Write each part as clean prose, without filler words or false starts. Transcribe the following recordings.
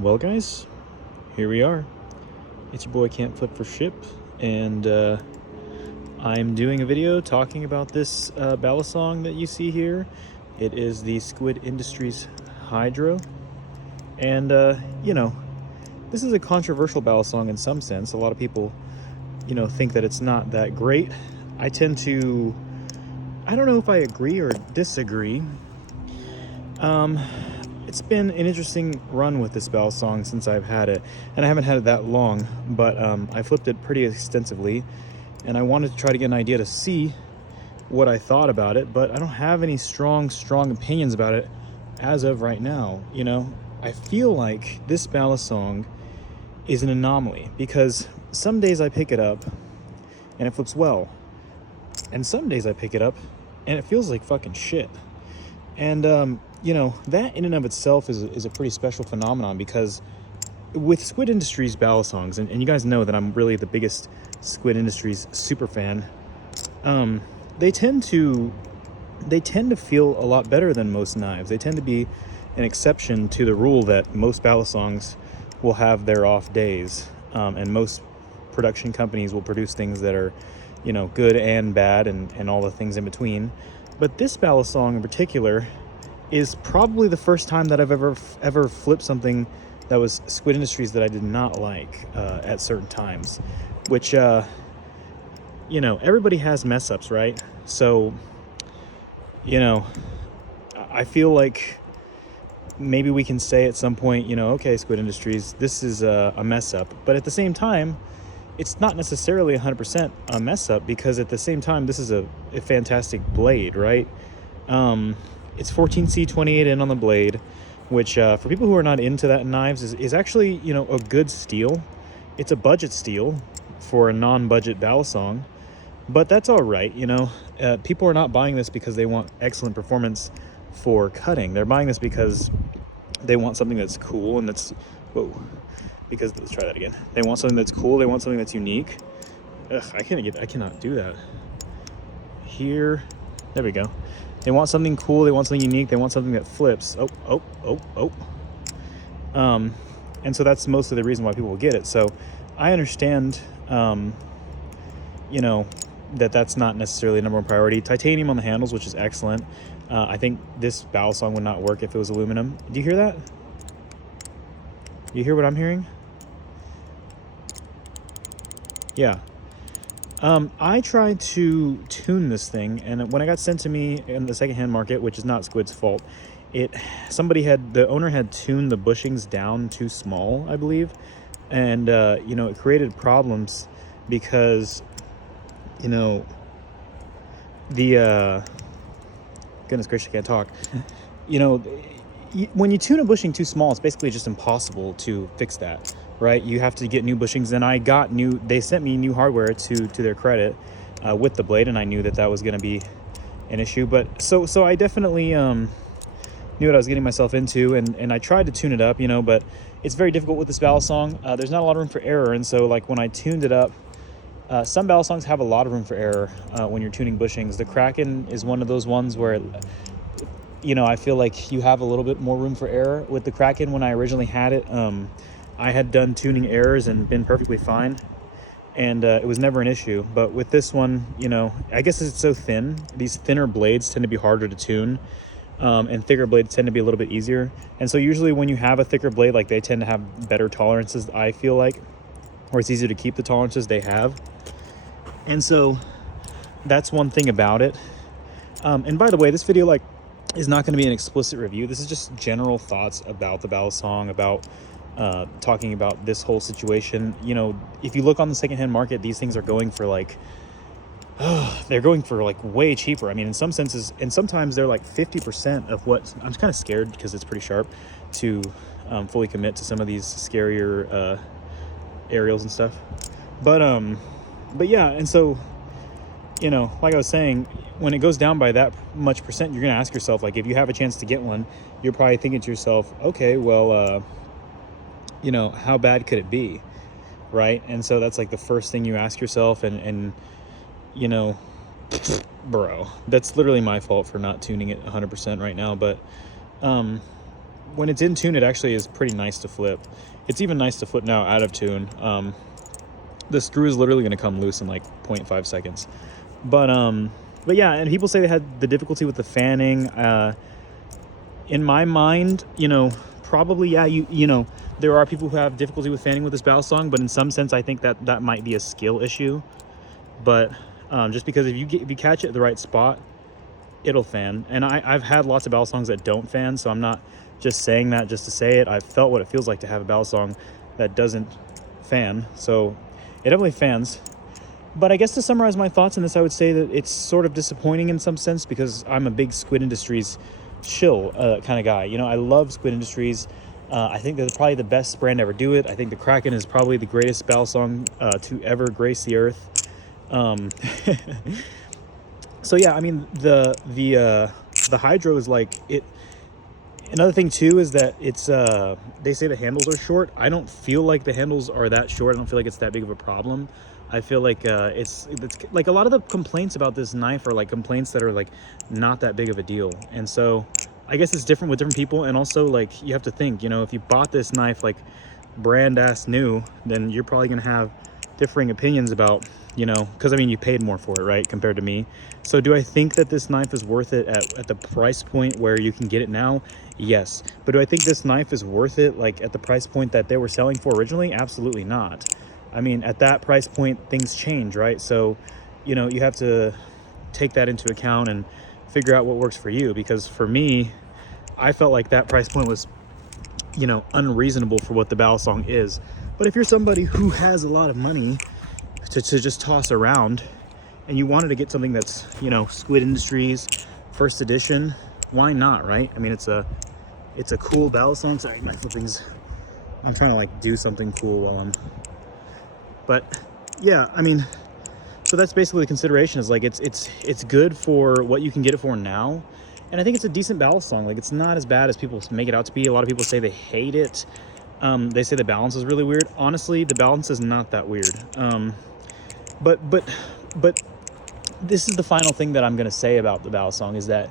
Well, guys, here we are. It's your boy Can't Flip for Ship, and I'm doing a video talking about this ballast song that you see here. It is the Squid Industries Hydro, and this is a controversial ballast song in some sense. A lot of people, think that it's not that great. I tend to, I don't know if I agree or disagree. It's been an interesting run with this ballast song since I've had it, and I haven't had it that long, but I flipped it pretty extensively, and I wanted to try to get an idea to see what I thought about it, but I don't have any strong opinions about it as of right now. I feel like this ballast song is an anomaly because some days I pick it up and it flips well, and some days I pick it up and it feels like fucking shit. And that in and of itself is a pretty special phenomenon, because with Squid Industries ballast songs, and you guys know that I'm really the biggest Squid Industries super fan, they tend to feel a lot better than most knives. They tend to be an exception to the rule that most ballast songs will have their off days, and most production companies will produce things that are, good and bad, and all the things in between. But this ballast song in particular is probably the first time that I've ever flipped something that was Squid Industries that I did not like at certain times, which, everybody has mess ups, right? So, I feel like maybe we can say at some point, okay, Squid Industries, this is a mess up. But at the same time, it's not necessarily 100% a mess up, because at the same time, this is a fantastic blade, right? It's 14C28N on the blade, which for people who are not into that in knives is actually, a good steel. It's a budget steel for a non-budget ballast song, but that's all right. People are not buying this because they want excellent performance for cutting. They're buying this because they want something that's cool and that's, because let's try that again. They want something that's cool. They want something that's unique. I cannot do that. Here, there we go. They want something cool. They want something unique. They want something that flips. And so that's mostly the reason why people will get it. So I understand, that's not necessarily a number one priority. Titanium on the handles, which is excellent. I think this ballast song would not work if it was aluminum. Do you hear that? You hear what I'm hearing? Yeah. I tried to tune this thing, and when it got sent to me in the secondhand market, which is not Squid's fault, the owner had tuned the bushings down too small, I believe, and it created problems because the goodness gracious, I can't talk. When you tune a bushing too small, it's basically just impossible to fix that, right? You have to get new bushings, and they sent me new hardware to their credit with the blade, and I knew that was going to be an issue. But so I definitely knew what I was getting myself into, and I tried to tune it up, but it's very difficult with this ballast song. There's not a lot of room for error, and so like when I tuned it up, some ballast songs have a lot of room for error when you're tuning bushings. The Kraken is one of those ones where I feel like you have a little bit more room for error. With the Kraken, when I originally had it, I had done tuning errors and been perfectly fine, and it was never an issue. But with this one, I guess it's so thin, these thinner blades tend to be harder to tune, and thicker blades tend to be a little bit easier. And so usually when you have a thicker blade, like, they tend to have better tolerances, I feel like, or it's easier to keep the tolerances they have. And so that's one thing about it. And by the way, this video, is not going to be an explicit review. This is just general thoughts about the ballast song, about talking about this whole situation. If you look on the secondhand market, these things are going for they're going for way cheaper. I mean, in some senses, and sometimes they're 50% of what. I'm kind of scared because it's pretty sharp to fully commit to some of these scarier aerials and stuff. But yeah, and so like I was saying, when it goes down by that much percent, you're going to ask yourself, if you have a chance to get one, you're probably thinking to yourself, okay, well, how bad could it be, right? And so that's the first thing you ask yourself, and bro, that's literally my fault for not tuning it 100% right now. But when it's in tune, it actually is pretty nice to flip. It's even nice to flip now out of tune. The screw is literally going to come loose in like 0.5 seconds. But yeah, and people say they had the difficulty with the fanning. In my mind, you know, probably, yeah, you know, there are people who have difficulty with fanning with this barrel song, but in some sense, I think that might be a skill issue. But just because if you catch it at the right spot, it'll fan. And I've had lots of barrel songs that don't fan, so I'm not just saying that just to say it. I've felt what it feels like to have a barrel song that doesn't fan, so it definitely fans. But I guess to summarize my thoughts on this, I would say that it's sort of disappointing in some sense because I'm a big Squid Industries shill kind of guy. You know, I love Squid Industries. I think they're probably the best brand to ever do it. I think the Kraken is probably the greatest barrel song to ever grace the earth. So yeah, I mean the Hydro is like it. Another thing too is that it's they say the handles are short. I don't feel like the handles are that short. I don't feel like it's that big of a problem. I feel like it's like a lot of the complaints about this knife are like complaints that are like not that big of a deal. And so I guess it's different with different people. And also like you have to think, you know, if you bought this knife like brand ass new, then you're probably gonna have differing opinions about, you know, because I mean you paid more for it, right, compared to me. So do I think that this knife is worth it at the price point where you can get it now? Yes. But do I think this knife is worth it like at the price point that they were selling for originally? Absolutely not. I mean, at that price point, things change, right? So, you know, you have to take that into account and figure out what works for you. Because for me, I felt like that price point was, you know, unreasonable for what the barrel song is. But if you're somebody who has a lot of money to just toss around and you wanted to get something that's, you know, Squid Industries first edition, why not, right? I mean, it's a cool barrel song. Sorry, my flipping's, I'm trying to like do something cool while I'm, but yeah, I mean, so that's basically the consideration is like, it's good for what you can get it for now. And I think it's a decent barrel song. Like it's not as bad as people make it out to be. A lot of people say they hate it. They say the balance is really weird. Honestly, the balance is not that weird. But this is the final thing that I'm going to say about the barrel song is that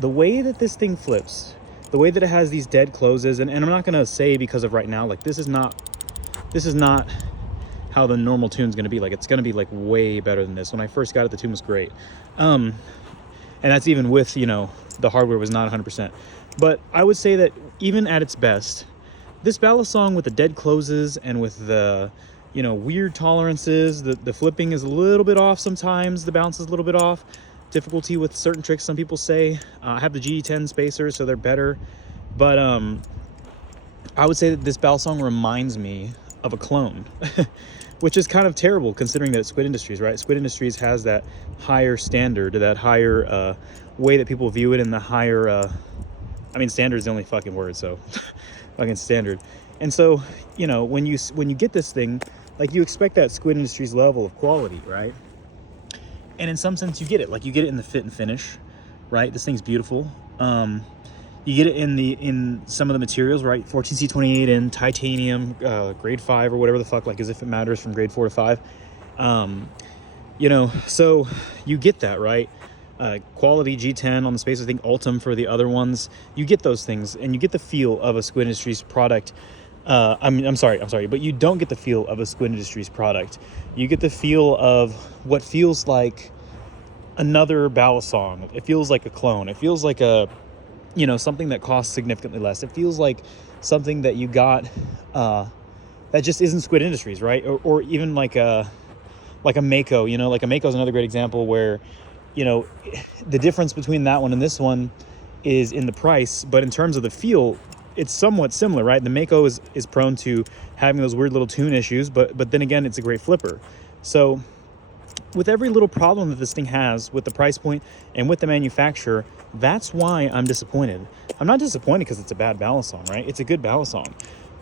the way that this thing flips, the way that it has these dead closes, and I'm not going to say because of right now, like this is not how the normal tune's going to be. Like it's going to be like way better than this. When I first got it, the tune was great. And that's even with, you know, the hardware was not 100%. But I would say that even at its best, this barrel song with the dead closes and with the, you know, weird tolerances, the flipping is a little bit off sometimes, the balance is a little bit off, difficulty with certain tricks, some people say. I have the G10 spacers, so they're better. But I would say that this barrel song reminds me of a clone, which is kind of terrible considering that it's Squid Industries, right? Squid Industries has that higher standard, that higher way that people view it, and the higher, I mean, standard is the only fucking word, so fucking standard. And so, you know, when you get this thing, like you expect that Squid Industries level of quality, right? And in some sense you get it. Like you get it in the fit and finish, right? This thing's beautiful. You get it in some of the materials, right? 14C28 in titanium, grade 5 or whatever the fuck, like as if it matters from grade 4 to 5. You know, so you get that, right? Quality G10 on the space, I think Ultim for the other ones. You get those things and you get the feel of a Squid Industries product. I'm sorry, but you don't get the feel of a Squid Industries product. You get the feel of what feels like another barrel song. It feels like a clone. It feels like a, you know, something that costs significantly less. It feels like something that you got that just isn't Squid Industries, right? Or even like a Mako, you know, like a Mako is another great example where, you know, the difference between that one and this one is in the price, but in terms of the feel, it's somewhat similar, right? The Mako is prone to having those weird little tune issues, but then again, it's a great flipper. So with every little problem that this thing has with the price point and with the manufacturer, that's why I'm disappointed. I'm not disappointed because it's a bad barrel song, right? It's a good barrel song,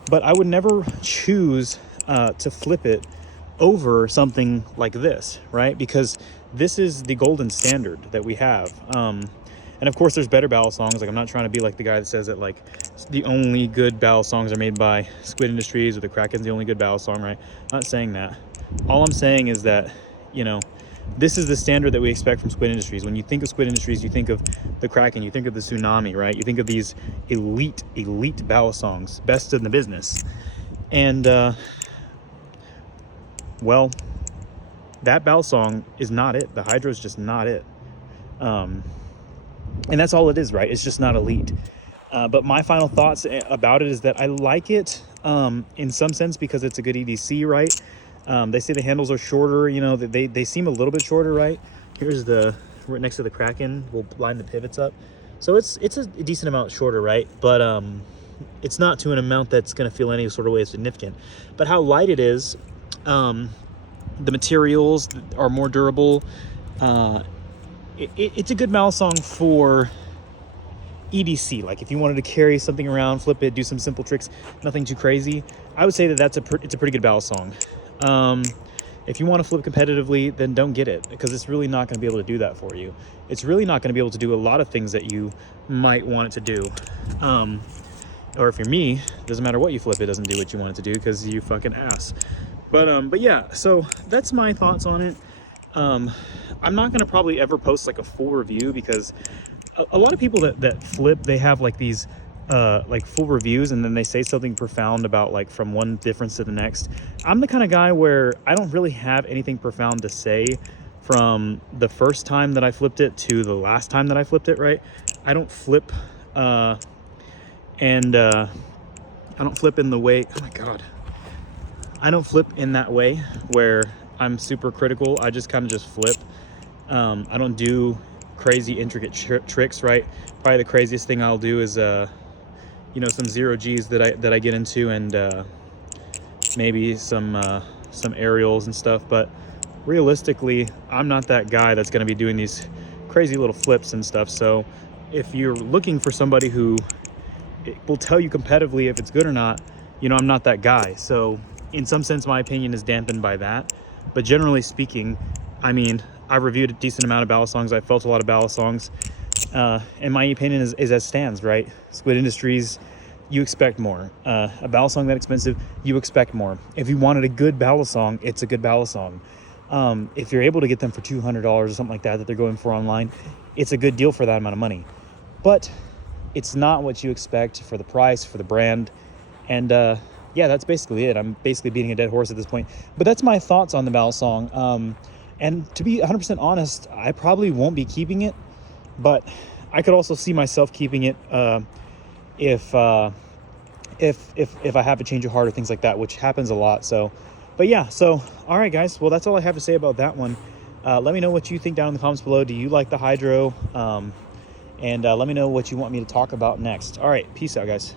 but I would never choose to flip it over something like this, right? Because this is the golden standard that we have. And of course there's better barrel songs. Like I'm not trying to be like the guy that says that like the only good barrel songs are made by Squid Industries or the Kraken's the only good barrel song, right? I'm not saying that. All I'm saying is that, you know, This is the standard that we expect from Squid Industries. When you think of Squid Industries, you think of the Kraken, you think of the Tsunami, right? You think of these elite balisongs, best in the business. And well, that balisong is not it. The Hydro is just not it. And that's all it is, right? It's just not elite. But my final thoughts about it is that I like it in some sense because it's a good EDC, right? They say the handles are shorter, you know, they seem a little bit shorter, right? Here's the, right next to the Kraken, we'll line the pivots up. So it's a decent amount shorter, right? But it's not to an amount that's gonna feel any sort of way significant. But how light it is, the materials are more durable. It's a good balisong for EDC. Like if you wanted to carry something around, flip it, do some simple tricks, nothing too crazy, I would say that it's a pretty good balisong. If you want to flip competitively, then don't get it, because it's really not going to be able to do that for you. It's really not going to be able to do a lot of things that you might want it to do. Or if you're me, doesn't matter what you flip, it doesn't do what you want it to do because you fucking ass. But yeah, so that's my thoughts on it. I'm not gonna probably ever post like a full review, because a lot of people that flip, they have like these like full reviews, and then they say something profound about like from one difference to the next. I'm the kind of guy where I don't really have anything profound to say from the first time that I flipped it to the last time that I flipped it, right? I don't flip I don't flip in the way, oh my god, I don't flip in that way where I'm super critical. I just kind of just flip. I don't do crazy intricate tricks, right? Probably the craziest thing I'll do is you know, some 0Gs that I get into, and maybe some aerials and stuff. But realistically, I'm not that guy that's going to be doing these crazy little flips and stuff. So if you're looking for somebody who will tell you competitively if it's good or not, you know, I'm not that guy. So in some sense, my opinion is dampened by that. But generally speaking, I mean, I've reviewed a decent amount of balisongs. I've felt a lot of balisongs. And my opinion is as stands, right? Squid Industries, you expect more. A balisong that expensive, you expect more. If you wanted a good balisong, it's a good balisong. If you're able to get them for $200 or something like that they're going for online, it's a good deal for that amount of money. But it's not what you expect for the price, for the brand. And yeah, that's basically it. I'm basically beating a dead horse at this point. But that's my thoughts on the balisong. And to be 100% honest, I probably won't be keeping it, but I could also see myself keeping it if I have a change of heart or things like that, which happens a lot. So, but yeah, so all right, guys. Well, that's all I have to say about that one. Let me know what you think down in the comments below. Do you like the Hydro? And let me know what you want me to talk about next. All right, peace out, guys.